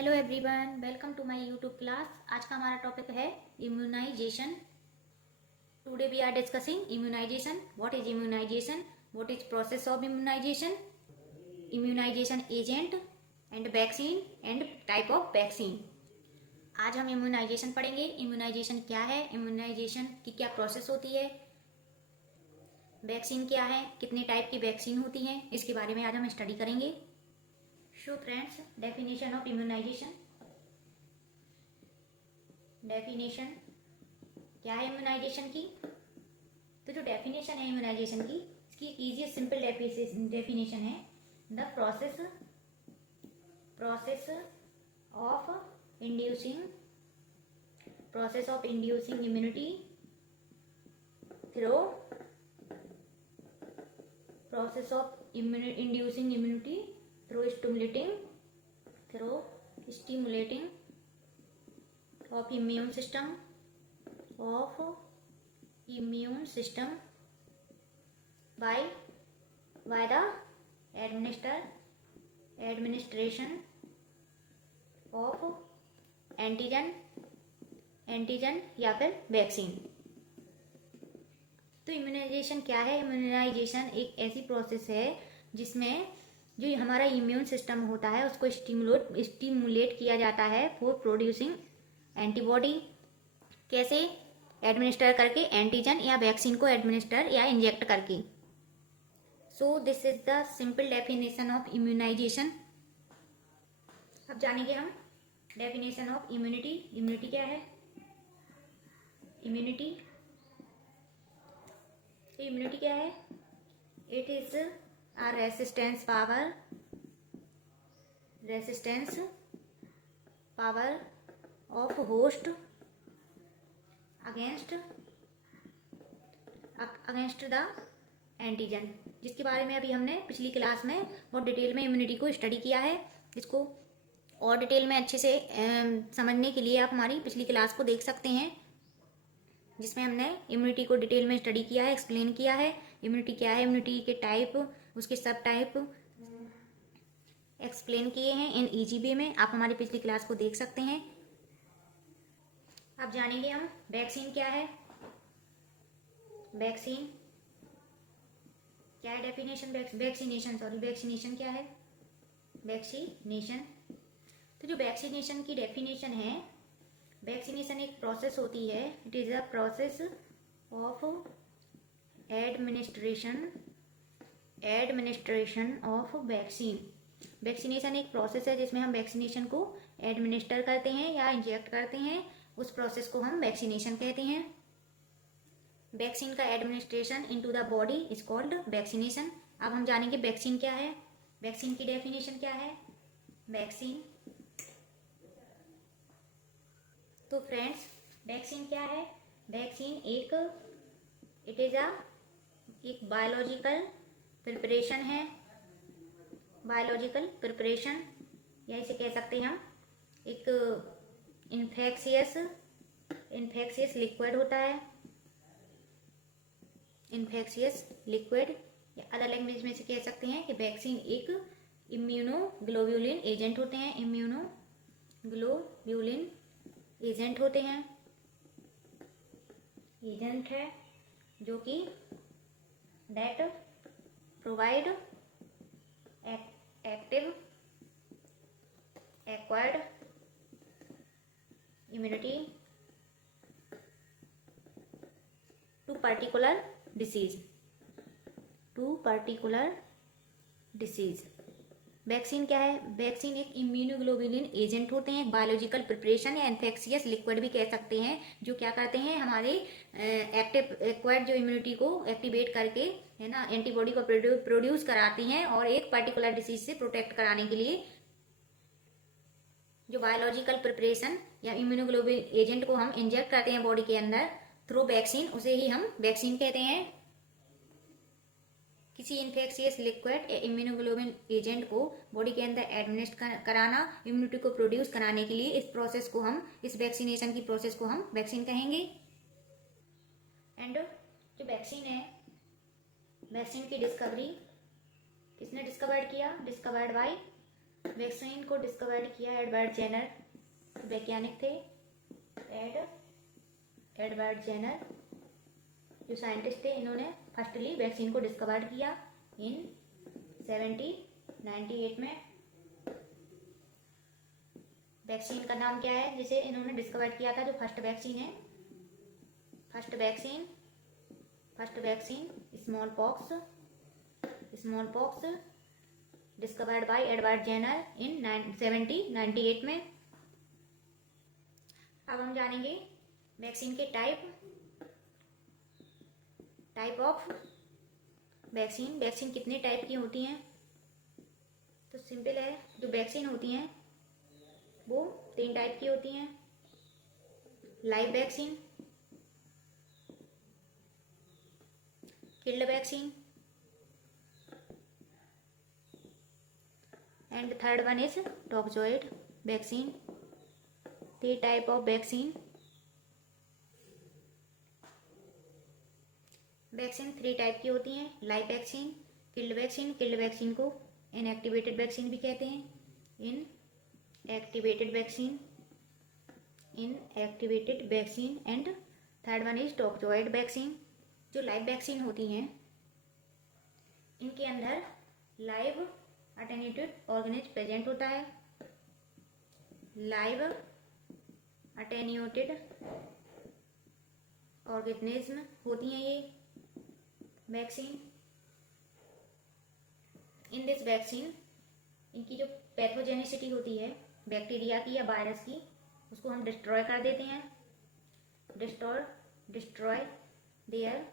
Hello everyone, welcome to my YouTube class. आज का हमारा टॉपिक है immunisation. Today we are discussing immunisation. What is immunisation? What is process of immunisation? Immunisation agent and vaccine and type of vaccine. आज हम immunisation पढ़ेंगे। Immunisation क्या है, immunisation की क्या प्रोसेस होती है, वैक्सीन क्या है, कितने टाइप की वैक्सीन होती हैं, इसके बारे में आज हम स्टडी करेंगे। So friends, definition of immunisation. Definition क्या है इम्यूनाइजेशन की? तो जो डेफिनेशन है इम्यूनाइजेशन की, इसकी एक इजीएस्ट सिंपल डेफिनेशन है the process of inducing immunity through stimulating of immune system by the administration of antigen या फिर वैक्सीन। तो इम्यूनाइजेशन क्या है? इम्यूनाइजेशन एक ऐसी प्रोसेस है जिसमें जो हमारा इम्यून सिस्टम होता है उसको स्टिमुलेट किया जाता है फॉर प्रोड्यूसिंग एंटीबॉडी। कैसे? एडमिनिस्टर करके, एंटीजन या वैक्सीन को एडमिनिस्टर या इंजेक्ट करके। So this is the simple definition of immunisation. अब जानेंगे हम डेफिनेशन ऑफ इम्यूनिटी। इम्यूनिटी क्या है? इम्यूनिटी क्या है? It is a resistance power of host against the antigen, जिसके बारे में अभी हमने पिछली क्लास में बहुत डिटेल में इम्यूनिटी को स्टडी किया है। इसको और डिटेल में अच्छे से समझने के लिए आप हमारी पिछली क्लास को देख सकते हैं, जिसमें हमने इम्यूनिटी को डिटेल में स्टडी किया है, एक्सप्लेन किया है। इम्यूनिटी क्या है, इम्यूनिटी के टाइप, उसके सब टाइप एक्सप्लेन किए हैं इन इजी वे में। आप हमारी पिछली क्लास को देख सकते हैं। अब जानेंगे हम वैक्सीन क्या है। वैक्सीन क्या है? डेफिनेशन वैक्सीनेशन क्या है? वैक्सीनेशन। तो जो वैक्सीनेशन की डेफिनेशन है, वैक्सीनेशन एक प्रोसेस होती है। It is a process of administration of vaccine. Vaccination एक प्रोसेस है जिसमें हम वैक्सीनेशन को एडमिनिस्टर करते हैं या इंजेक्ट करते हैं। उस प्रोसेस को हम वैक्सीनेशन कहते हैं। वैक्सीन का administration into the body is called vaccination. अब हम जानेंगे वैक्सीन क्या है। वैक्सीन की डेफिनेशन क्या है? वैक्सीन, तो फ्रेंड्स वैक्सीन क्या है? वैक्सीन एक बायोलॉजिकल प्रिपरेशन है। बायोलॉजिकल प्रिपरेशन, या इसे कह सकते हैं हम एक इन्फेक्शियस लिक्विड होता है। इन्फेक्शियस लिक्विड, या अदर लैंग्वेज में से कह सकते हैं कि वैक्सीन एक इम्यूनोग्लोब्यूलिन एजेंट होते हैं। इम्यूनोग्लोब्यूलिन एजेंट होते हैं, एजेंट है जो कि that provide active acquired immunity to particular disease. Vaccine क्या है? वैक्सीन एक इम्यूनोग्लोबुलिन एजेंट होते हैं, बायोलॉजिकल प्रिपरेशन या इन्फेक्शियस लिक्विड भी कह सकते हैं, जो क्या करते हैं हमारे एक्टिव एक्वायर्ड जो इम्यूनिटी को एक्टिवेट करके, है ना, एंटीबॉडी को प्रोड्यूस कराती हैं और एक पर्टिकुलर डिसीज से प्रोटेक्ट कराने के लिए जो बायोलॉजिकल प्रिपरेशन या इम्यूनोग्लोबुलिन एजेंट को हम इंजेक्ट करते हैं बॉडी के अंदर थ्रू वैक्सीन, उसे ही हम वैक्सीन कहते हैं। किसी इन्फेक्शियस लिक्विड या इम्यूनोग्लोबुलिन एजेंट को बॉडी के अंदर एडमिनिस्टर कराना, इम्यूनिटी को प्रोड्यूस कराने के लिए, इस प्रोसेस को हम, इस वैक्सीनेशन की प्रोसेस को हम वैक्सीन कहेंगे। एंड जो वैक्सीन है, वैक्सीन की डिस्कवरी किसने डिस्कवर्ड किया? डिस्कवर्ड बाय वैक्सीन को डिस्कवर्ड किया एडवर्ड जेनर, वैज्ञानिक थे एडवर्ड जेनर जो साइंटिस्ट थे, इन्होंने फर्स्टली वैक्सीन को डिस्कवर्ड किया इन 1798 में। वैक्सीन का नाम क्या है जिसे इन्होंने डिस्कवर किया था, जो फर्स्ट वैक्सीन है? First vaccine small pox discovered by Edward Jenner in 1798 में। अब हम जानेंगे वैक्सीन के टाइप ऑफ वैक्सीन कितने टाइप की होती हैं? तो सिंपल है, जो वैक्सीन होती हैं वो 3 टाइप की होती हैं। Live vaccine, killed vaccine and third one is toxoid vaccine. 3 type of vaccine 3 type की होती हैं। लाइव वैक्सीन, किल्ड वैक्सीन को इनएक्टिवेटेड वैक्सीन भी कहते हैं। Inactivated vaccine and third one is toxoid vaccine. जो लाइव वैक्सीन होती हैं इनके अंदर लाइव अटेन्यूएटेड ऑर्गेनिज्म प्रेजेंट होता है। लाइव अटेन्यूएटेड ऑर्गेनिज्म होती हैं ये वैक्सीन। इन दिस वैक्सीन इनकी जो पैथोजेनिसिटी होती है बैक्टीरिया की या वायरस की, उसको हम डिस्ट्रॉय कर देते हैं। Destroy their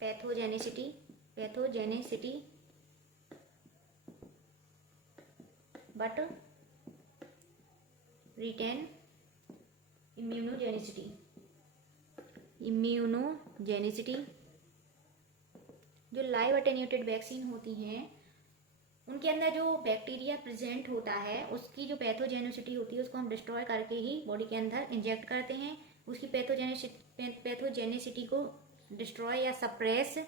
pathogenicity but retain immunogenicity. जो लाइव अटेन्यूएटेड वैक्सीन होती हैं उनके अंदर जो बैक्टीरिया प्रेजेंट होता है उसकी जो पैथोजेनिसिटी होती है उसको हम डिस्ट्रॉय करके ही बॉडी के अंदर इंजेक्ट करते हैं। उसकी पैथोजेनिसिटी को डिस्ट्रॉय या सप्रेस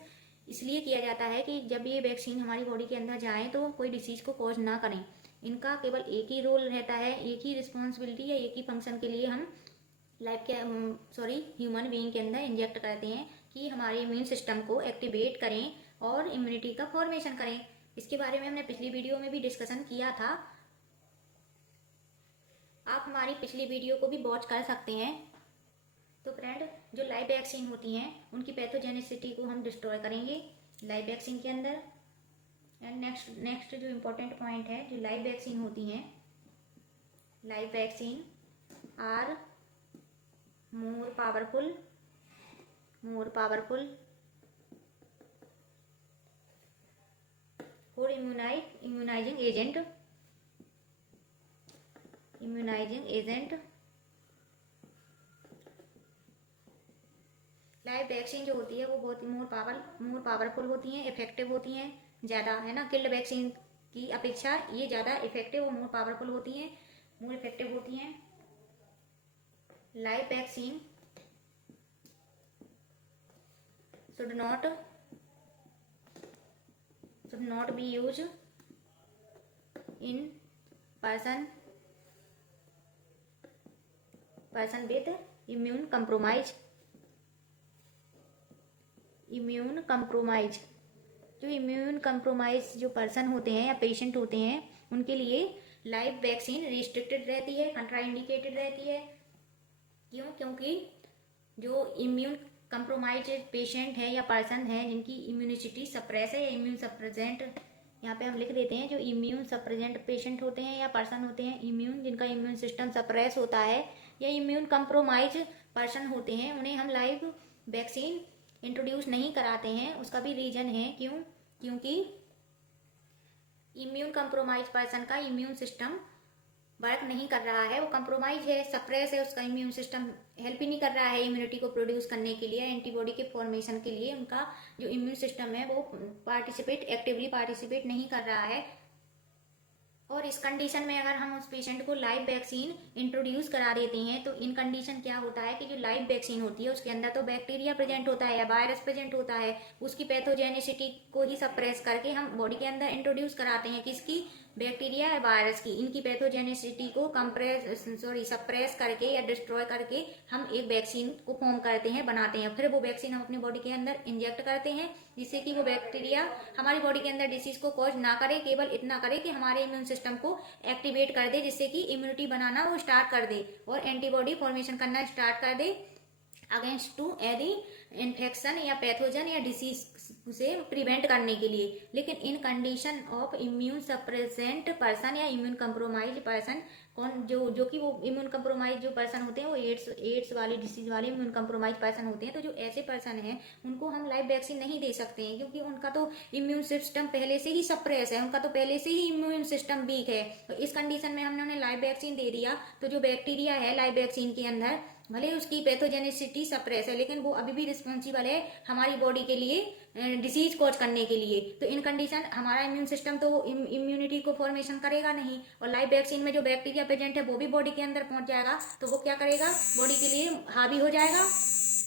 इसलिए किया जाता है कि जब ये वैक्सीन हमारी बॉडी के अंदर जाए तो कोई डिसीज को कॉज ना करें। इनका केवल एक ही रोल रहता है, एक ही रिस्पॉन्सिबिलिटी या एक ही फंक्शन के लिए हम ह्यूमन बीइंग के अंदर इंजेक्ट करते हैं कि हमारे इम्यून सिस्टम को एक्टिवेट करें और इम्यूनिटी का फॉर्मेशन करें। इसके बारे में हमने पिछली वीडियो में भी डिस्कशन किया था, आप हमारी पिछली वीडियो को भी वॉच कर सकते हैं। तो फ्रेंड, जो लाइव वैक्सीन होती हैं उनकी पैथोजेनिसिटी को हम डिस्ट्रॉय करेंगे लाइव वैक्सीन के अंदर। एंड नेक्स्ट जो इम्पोर्टेंट पॉइंट है, जो लाइव वैक्सीन होती हैं, live vaccine are more powerful for immunising agent. Live vaccine जो होती है वो बहुत मोर पावरफुल होती हैं, इफेक्टिव होती हैं ज़्यादा, है ना। किल्ड वैक्सीन की अपेक्षा ये ज़्यादा इफेक्टिव और मोर पावरफुल होती हैं, मोर इफेक्टिव होती हैं। Live vaccine should not be used in person with immune compromise। जो इम्यून कंप्रोमाइज जो पर्सन होते हैं या पेशेंट होते हैं उनके लिए लाइव वैक्सीन रिस्ट्रिक्टेड रहती है, कंट्राइंडिकेटेड रहती है। क्यों? क्योंकि जो इम्यून कंप्रोमाइज पेशेंट है या पर्सन है जिनकी इम्यूनिसिटी सप्रेस है या इम्यून सप्रेजेंट, यहाँ पे हम लिख देते हैं, जो इम्यून सप्रेजेंट पेशेंट होते हैं या पर्सन होते हैं जिनका इम्यून सिस्टम सप्रेस होता है या इम्यून कंप्रोमाइज पर्सन होते हैं, उन्हें हम लाइव वैक्सीन इंट्रोड्यूस नहीं कराते हैं। उसका भी रीजन है, क्योंकि इम्यून कंप्रोमाइज पर्सन का इम्यून सिस्टम वर्क नहीं कर रहा है, वो कंप्रोमाइज है, सप्रेस है, उसका इम्यून सिस्टम हेल्प ही नहीं कर रहा है इम्यूनिटी को प्रोड्यूस करने के लिए, एंटीबॉडी के फॉर्मेशन के लिए। उनका जो इम्यून सिस्टम है वो एक्टिवली पार्टिसिपेट नहीं कर रहा है। और इस कंडीशन में अगर हम उस पेशेंट को लाइव वैक्सीन इंट्रोड्यूस करा देते हैं तो इन कंडीशन क्या होता है कि जो लाइव वैक्सीन होती है उसके अंदर तो बैक्टीरिया प्रेजेंट होता है या वायरस प्रेजेंट होता है, उसकी पैथोजेनिसिटी को ही सप्रेस करके हम बॉडी के अंदर इंट्रोड्यूस कराते हैं। किसकी? बैक्टीरिया या वायरस की, इनकी पैथोजेनिसिटी को सप्रेस करके या डिस्ट्रॉय करके हम एक वैक्सीन को फॉर्म करते हैं, बनाते हैं। फिर वो वैक्सीन हम अपनी बॉडी के अंदर इंजेक्ट करते हैं, जिससे कि वो बैक्टीरिया हमारी बॉडी के अंदर डिसीज को कॉज ना करे, केवल इतना करे कि हमारे इम्यून सिस्टम को एक्टिवेट कर दे, जिससे कि इम्यूनिटी बनाना वो स्टार्ट कर दे और एंटीबॉडी फॉर्मेशन करना स्टार्ट कर दे अगेंस्ट टू एनी इन्फेक्शन या पैथोजन या डिसीज से प्रिवेंट करने के लिए। लेकिन in condition of immune suppressant person या इम्यून कंप्रोमाइज पर्सन, कौन जो कि वो इम्यून कंप्रोमाइज जो पर्सन होते हैं वो एड्स वाले डिसीज वाले इम्यून कंप्रोमाइज पर्सन होते हैं। तो जो ऐसे पर्सन हैं उनको हम लाइव वैक्सीन नहीं दे सकते हैं, क्योंकि उनका तो इम्यून सिस्टम पहले से ही सप्रेस है, उनका तो पहले से ही इम्यून सिस्टम वीक है। तो इस कंडीशन में हमने उन्हें लाइव वैक्सीन दे दिया तो जो बैक्टीरिया है लाइव वैक्सीन के अंदर, भले उसकी पैथोजेनिसिटी सप्रेस है, लेकिन वो अभी भी रिस्पॉन्सिबल है हमारी बॉडी के लिए डिसीज कॉज करने के लिए। तो इन कंडीशन हमारा इम्यून सिस्टम तो इम्यूनिटी को फॉर्मेशन करेगा नहीं, और लाइव वैक्सीन में जो बैक्टीरिया प्रेजेंट है वो भी बॉडी के अंदर पहुंच जाएगा, तो वो क्या करेगा, बॉडी के लिए हावी हो जाएगा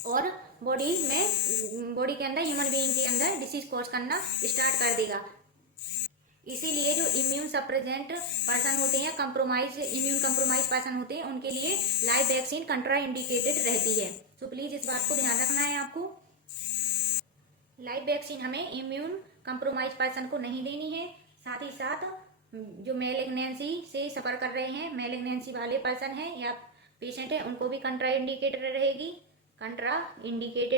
और बॉडी के अंदर ह्यूमन बीइंग के अंदर डिसीज कॉज करना स्टार्ट कर देगा। इसीलिए जो इम्यून सप्रेजेंट पर्सन होते हैं, इम्यून कंप्रोमाइज पर्सन होते हैं, उनके लिए लाइव वैक्सीन कंट्रा इंडिकेटेड रहती है। तो प्लीज इस बात को ध्यान रखना है आपको। लाइव वैक्सीन हमें इम्यून कंप्रोमाइज पर्सन को नहीं देनी है। साथ ही साथ जो मैलिग्नेंसी से सफर कर रहे हैं, मैलिग्नेंसी वाले पर्सन हैं या पेशेंट है, उनको भी कंट्रा इंडिकेटेड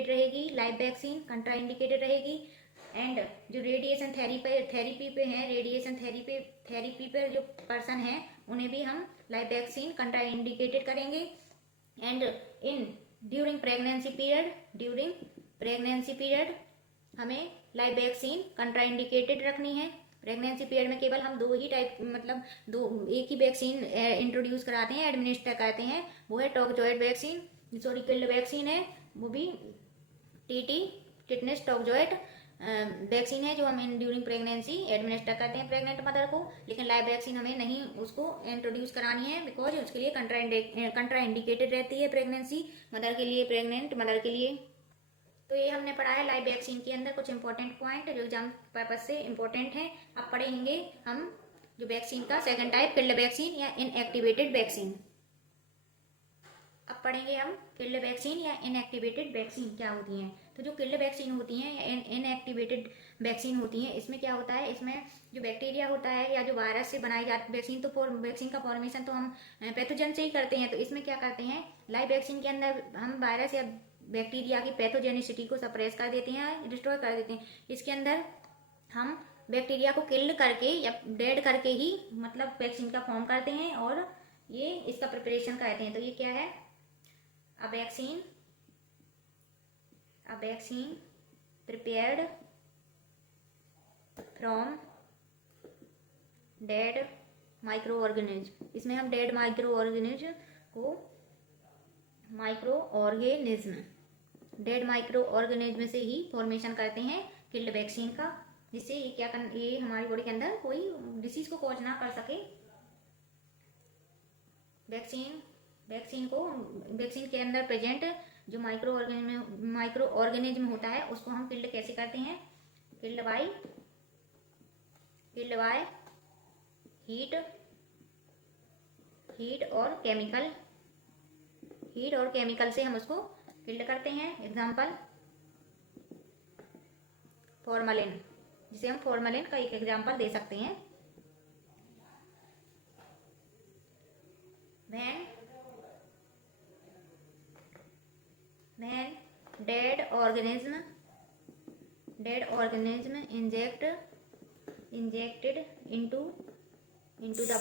रहेगी लाइव वैक्सीन, कंट्रा इंडिकेटेड रहेगी। एंड जो रेडिएशन थेरेपी पे हैं, रेडिएशन थेरेपी पे जो पर्सन हैं उन्हें भी हम लाइव वैक्सीन कंट्रा इंडिकेटेड करेंगे। एंड ड्यूरिंग प्रेगनेंसी पीरियड हमें लाइव वैक्सीन कंट्रा इंडिकेटेड रखनी है। प्रेगनेंसी पीरियड में केवल हम एक ही वैक्सीन इंट्रोड्यूस कराते हैं, एडमिनिस्टर करते हैं, वो है टॉक्सोइड वैक्सीन, किल्ड वैक्सीन है, वो भी टिटनेस टॉक्सोइड वैक्सीन है जो हम ड्यूरिंग प्रेगनेंसी एडमिनिस्टर करते हैं प्रेग्नेंट मदर को। लेकिन लाइव वैक्सीन हमें नहीं उसको इंट्रोड्यूस करानी है, बिकॉज उसके लिए कंट्रा इंडिकेटेड रहती है प्रेगनेंसी मदर के लिए, प्रेग्नेंट मदर के लिए। तो ये हमने पढ़ा है लाइव वैक्सीन के अंदर कुछ इंपॉर्टेंट पॉइंट जो एग्जाम पर्पज से इंपॉर्टेंट है। अब पढ़ेंगे हम जो वैक्सीन का सेकंड टाइप, किल्ड वैक्सीन या इनएक्टिवेटेड वैक्सीन। अब पढ़ेंगे हम किल्ड वैक्सीन या इनएक्टिवेटेड वैक्सीन क्या होती हैं। तो जो किल्ड वैक्सीन होती हैं या इनएक्टिवेटेड वैक्सीन होती हैं, इसमें क्या होता है, इसमें जो बैक्टीरिया होता है या जो वायरस से बनाई जाती वैक्सीन, तो वैक्सीन का फॉर्मेशन तो हम पैथोजन से ही करते हैं। तो इसमें क्या करते हैं, लाइव वैक्सीन के अंदर हम वायरस या बैक्टीरिया की पैथोजेनिसिटी को सप्रेस कर देते हैं, डिस्ट्रॉय कर देते हैं। इसके अंदर हम बैक्टीरिया को किल्ड करके या डेड करके ही मतलब वैक्सीन का फॉर्म करते हैं और ये इसका प्रिपरेशन करते हैं। तो ये क्या है, a vaccine prepared from dead microorganism। इसमें हम डेड डेड माइक्रोऑर्गेनिज्म से ही फॉर्मेशन करते हैं किल्ड वैक्सीन का, जिससे ये हमारी बॉडी के अंदर कोई डिसीज को कॉज ना कर सके। वैक्सीन के अंदर प्रेजेंट जो माइक्रो ऑर्गेनिज्म होता है उसको हम किल्ड कैसे करते हैं, किल्ड बाय हीट और केमिकल से हम उसको किल्ड करते हैं। एग्जाम्पल फॉर्मलिन, जिसे हम फॉर्मलिन का एक एग्जाम्पल दे सकते हैं। when dead organism injected into the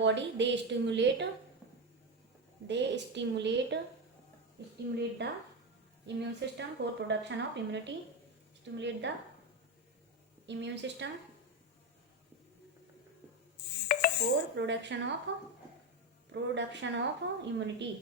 body, they stimulate the immune system for production of immunity, stimulate the immune system for production of immunity।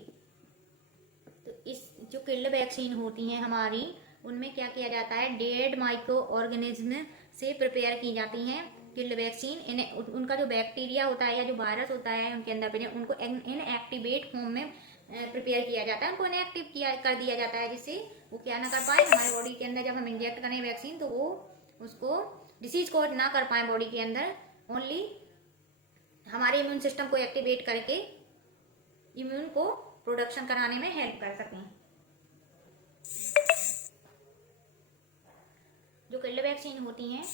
तो इस जो किल्ड वैक्सीन होती हैं हमारी, उनमें क्या किया जाता है, डेड माइक्रो ऑर्गेनिज्म से प्रिपेयर की जाती हैं किल्ड वैक्सीन। उनका जो बैक्टीरिया होता है या जो वायरस होता है उनके अंदर उनको इनएक्टिवेट फॉर्म में प्रिपेयर किया जाता है, उनको इनएक्टिव कर दिया जाता है, जिससे वो क्या ना कर पाए हमारे बॉडी के अंदर। जब हम इंजेक्ट करें वैक्सीन तो वो उसको डिसीज को ना कर पाए बॉडी के अंदर, ओनली हमारे इम्यून सिस्टम को एक्टिवेट करके इम्यून को प्रोडक्शन कराने में हेल्प कर सकें। जो किल्ड वैक्सीन होती हैं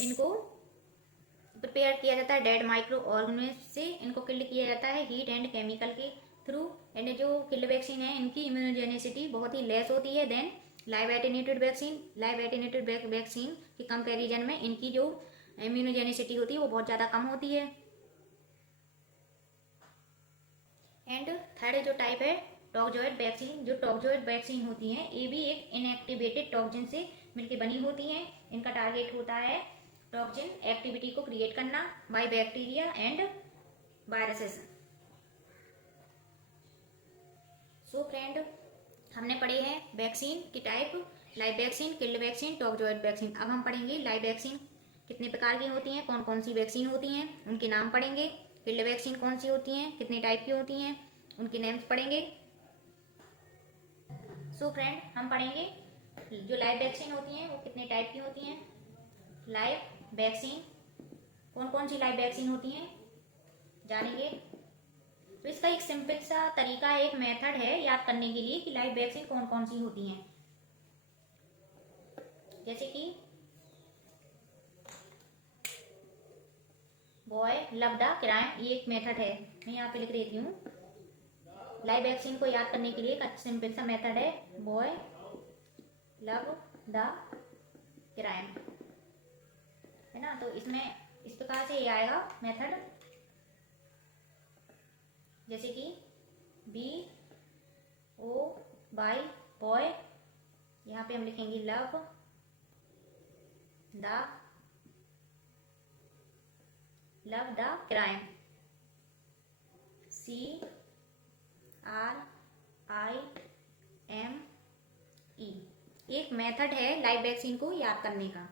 इनको प्रिपेयर किया जाता है डेड माइक्रो ऑर्गेनिज्म से, इनको किल्ड किया जाता है हीट एंड केमिकल के थ्रू। एंड जो किल्ड वैक्सीन है इनकी इम्यूनोजेनिसिटी बहुत ही लेस होती है than live attenuated vaccine. Live attenuated vaccine के कंपैरिजन में इनकी जो इम्यूनोजेनिसिटी होती है वो बहुत ज़्यादा कम होती है। एंड थर्ड जो टाइप है टॉक्सोइड वैक्सीन। जो टॉक्सोइड वैक्सीन होती हैं ये भी एक इनएक्टिवेटेड टॉक्सिन से मिलकर बनी होती हैं। इनका टारगेट होता है टॉक्सिन एक्टिविटी को क्रिएट करना by bacteria and viruses. So friend, हमने पढ़े हैं वैक्सीन की type, live vaccine, killed vaccine, toxoid vaccine. अब हम पढ़ेंगे लाइव वैक्सीन कितने प्रकार की होती हैं, कौन कौन सी वैक्सीन होती हैं, उनके नाम पढ़ेंगे। किल्ड वैक्सीन कौन सी होती हैं, कितने टाइप की होती हैं, उनके नेम्स पढ़ेंगे। सो फ्रेंड, हम पढ़ेंगे जो लाइव वैक्सीन होती हैं वो कितने टाइप की होती हैं। लाइव वैक्सीन, कौन कौन सी लाइव वैक्सीन होती हैं जानेंगे। तो इसका एक सिंपल सा तरीका है, एक मेथड है याद करने के लिए कि लाइव वैक्सीन कौन कौन सी होती हैं। जैसे कि बॉय लवडा क्राइम, ये एक मेथड है, मैं यहाँ पे लिख देती हूँ। लाइव वैक्सीन को याद करने के लिए एक सिंपल सा मेथड है, बॉय लव द क्राइम, है ना। तो इसमें इस प्रकार से ये आएगा मेथड, जैसे कि BO बाय बॉय, यहाँ पे हम लिखेंगे लव द क्राइम, CRIME। एक मेथड है लाइव वैक्सीन को याद करने का,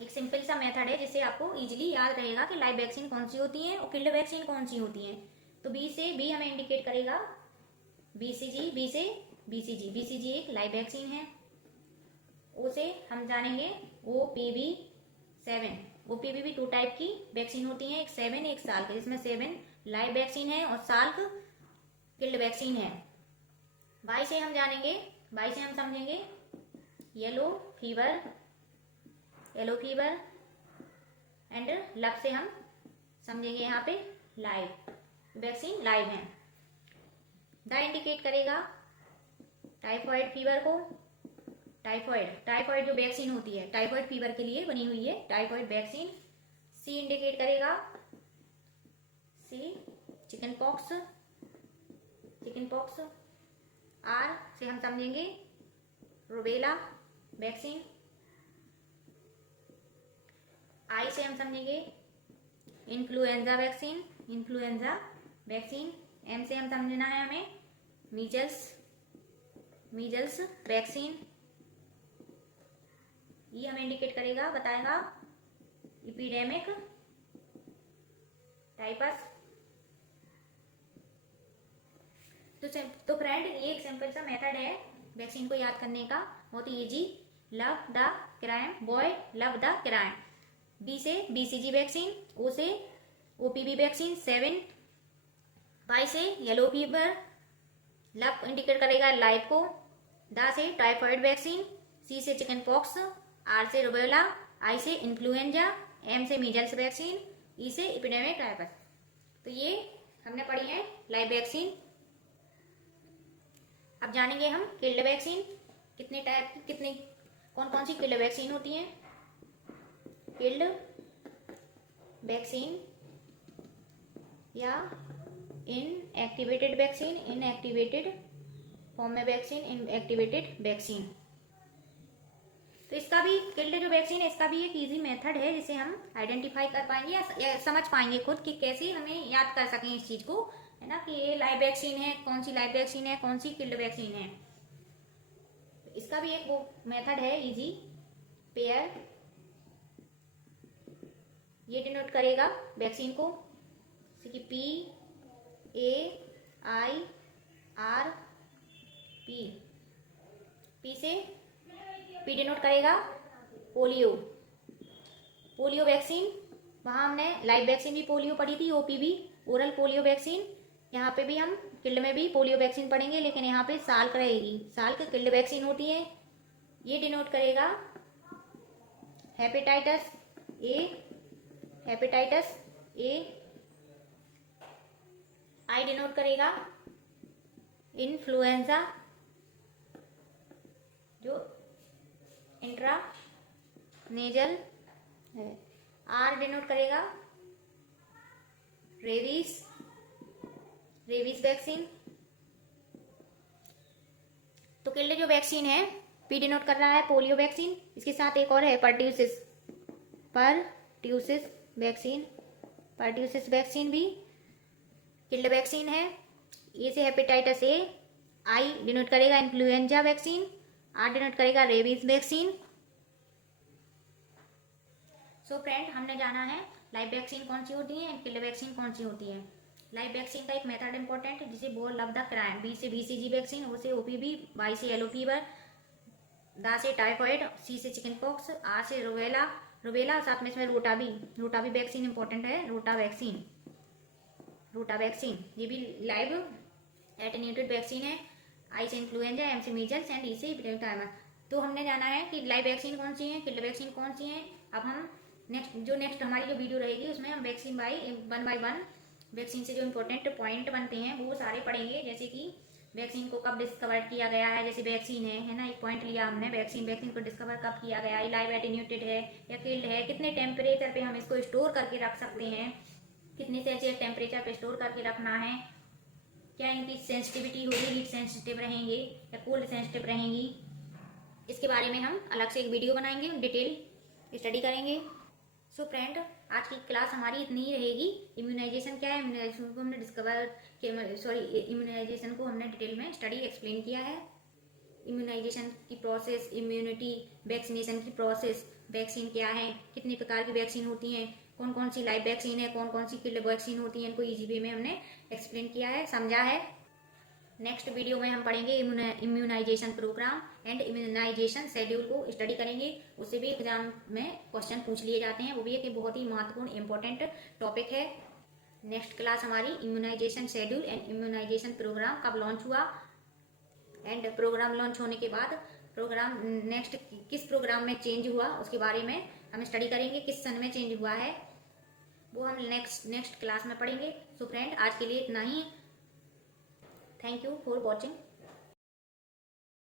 एक सिंपल सा मेथड है जिससे आपको इजीली याद रहेगा कि लाइव वैक्सीन कौन सी होती है और किल्ड वैक्सीन कौन सी होती है। तो बी हमें इंडिकेट करेगा BCG, बी से BCG। BCG एक लाइव वैक्सीन है। ओ से हम जानेंगे OPV7। OPV भी 2 टाइप की वैक्सीन होती है, एक 7 एक साल्क, जिसमें 7 लाइव वैक्सीन है और साल्क किल्ड वैक्सीन है। वाई से हम जानेंगे, वाई से हम समझेंगे येलो फीवर एंड लव से हम समझेंगे यहाँ पे लाइव वैक्सीन लाइव है। द इंडिकेट करेगा टाइफॉइड फीवर को, टाइफॉइड जो वैक्सीन होती है टाइफॉइड फीवर के लिए बनी हुई है टाइफॉइड वैक्सीन। सी इंडिकेट करेगा चिकन पॉक्स। आर से हम समझेंगे रूबेला वैक्सीन। आई से हम समझेंगे इन्फ्लुएंजा वैक्सीन। एम से हम समझना है हमें मीजल्स वैक्सीन। ये हमें इंडिकेट करेगा, बताएगा एपिडेमिक टाइफस। तो फ्रेंड, ये एक सिंपल सा मेथड है वैक्सीन को याद करने का, बहुत ही easy. Love the crime, boy love the crime. B से BCG वैक्सीन, ओ से OPV वैक्सीन 7, वाई से येलो फीवर, लव इंडिकेट करेगा लाइव को, द से टाइफॉइड वैक्सीन, सी से चिकन पॉक्स, आर से रूबेला, आई से इन्फ्लुएंजा, एम से मीजल्स वैक्सीन, ई से एपिडेमिक टाइफस। तो ये हमने पढ़ी है लाइव वैक्सीन। अब जानेंगे हम किल्ड वैक्सीन कितने टाइप, कितने कौन कौन सी किल्ड वैक्सीन होती हैं। किल्ड वैक्सीन या इनएक्टिवेटेड वैक्सीन, इनएक्टिवेटेड फॉर्म में वैक्सीन, इनएक्टिवेटेड वैक्सीन। तो इसका भी किल्ड जो वैक्सीन है इसका भी एक इजी मेथड है जिसे हम आइडेंटिफाई कर पाएंगे या समझ पाएंगे खुद कि कैसे हमें याद कर सकें इस चीज को, है ना, कि ये लाइव वैक्सीन है, कौन सी लाइव वैक्सीन है, कौन सी किल्ड वैक्सीन है। इसका भी एक वो मेथड है इजी, पेयर। ये डिनोट करेगा वैक्सीन को, जैसे कि PAIRP। पी से पी डिनोट करेगा पोलियो, पोलियो वैक्सीन, वहाँ हमने लाइव वैक्सीन भी पोलियो पढ़ी थी, ओपीवी ओरल पोलियो वैक्सीन। यहाँ पे भी हम किल्ड में भी पोलियो वैक्सीन पढ़ेंगे, लेकिन यहाँ पे साल्क रहेगी, साल्क किल्ड वैक्सीन होती है। ये डिनोट करेगा hepatitis A, hepatitis A. I denote करेगा इन्फ्लुएंजा, जो इंट्रा नेजल है। आर डिनोट करेगा रेबीज, रेबीज वैक्सीन। तो किल्ड जो वैक्सीन है, पी डिनोट कर रहा है पोलियो वैक्सीन। इसके साथ एक और है pertussis, pertussis vaccine. Pertussis vaccine भी किल्ड वैक्सीन है। ए से हेपेटाइटिस ए। आई डिनोट करेगा इन्फ्लुएंजा वैक्सीन। आर डिनोट करेगा रेबीज वैक्सीन। सो फ्रेंड, हमने जाना है लाइव वैक्सीन कौन सी होती है, किल्ड वैक्सीन कौन सी होती है। लाइव वैक्सीन का एक मेथड इंपॉर्टेंट है, जिसे बोल लब द क्राइम। बी से बीसीजी वैक्सीन, ओ से ओपीवी, वाई से येलो फीवर, दा से टाइफॉइड, सी से चिकन पॉक्स, आर से रोवेला, रोवेला साथ में इसमें रोटा भी, रोटा भी वैक्सीन इंपॉर्टेंट है, रोटा वैक्सीन, रोटा वैक्सीन। ये भी लाइव एटेन्यूटेड वैक्सीन है। आई से इन्फ्लुएंजा, एम से मीजल्स एंड ई से टाइमर। तो हमने जाना है कि लाइव वैक्सीन कौन सी है, किल्ड वैक्सीन कौन सी है। अब हम नेक्स्ट हमारी जो वीडियो रहेगी उसमें हम वैक्सीन बाय वन वैक्सीन से जो इम्पोर्टेंट पॉइंट बनते हैं वो सारे पढ़ेंगे। जैसे कि वैक्सीन को कब डिस्कवर किया गया है, जैसे वैक्सीन है ना, एक पॉइंट लिया हमने, वैक्सीन को डिस्कवर कब किया गया है, लाइव एटेन्यूटेड है या किल्ड है, कितने टेम्परेचर पे हम इसको स्टोर करके रख सकते हैं, कितने सेल्सियस टेम्परेचर पे स्टोर करके रखना है, क्या इनकी सेंसिटिविटी होगी, हीट सेंसिटिव रहेंगे या कोल्ड सेंसिटिव रहेंगी। इसके बारे में हम अलग से एक वीडियो बनाएंगे, डिटेल स्टडी करेंगे। सो फ्रेंड, आज की क्लास हमारी इतनी ही रहेगी। इम्यूनाइजेशन क्या है, इम्यूनाइजेशन को हमने इम्यूनाइजेशन को हमने डिटेल में स्टडी एक्सप्लेन किया है। इम्यूनाइजेशन की प्रोसेस, इम्यूनिटी, वैक्सीनेशन की प्रोसेस, वैक्सीन क्या है, कितने प्रकार की वैक्सीन होती हैं, कौन कौन सी लाइव वैक्सीन है, कौन कौन सी किल्ड वैक्सीन होती है, इनको इजी वे में हमने एक्सप्लेन किया है, समझा है। नेक्स्ट वीडियो में हम पढ़ेंगे immunisation programme and immunisation schedule को स्टडी करेंगे। उससे भी एग्जाम में क्वेश्चन पूछ लिए जाते हैं, वो भी एक बहुत ही महत्वपूर्ण इंपॉर्टेंट टॉपिक है। नेक्स्ट क्लास हमारी immunisation schedule and immunisation programme कब लॉन्च हुआ, एंड प्रोग्राम लॉन्च होने के बाद प्रोग्राम नेक्स्ट किस प्रोग्राम में चेंज हुआ उसके बारे में हम स्टडी करेंगे, किस सन में चेंज हुआ है वो हम नेक्स्ट क्लास में पढ़ेंगे। सो फ्रेंड, आज के लिए इतना ही। Thank you for watching.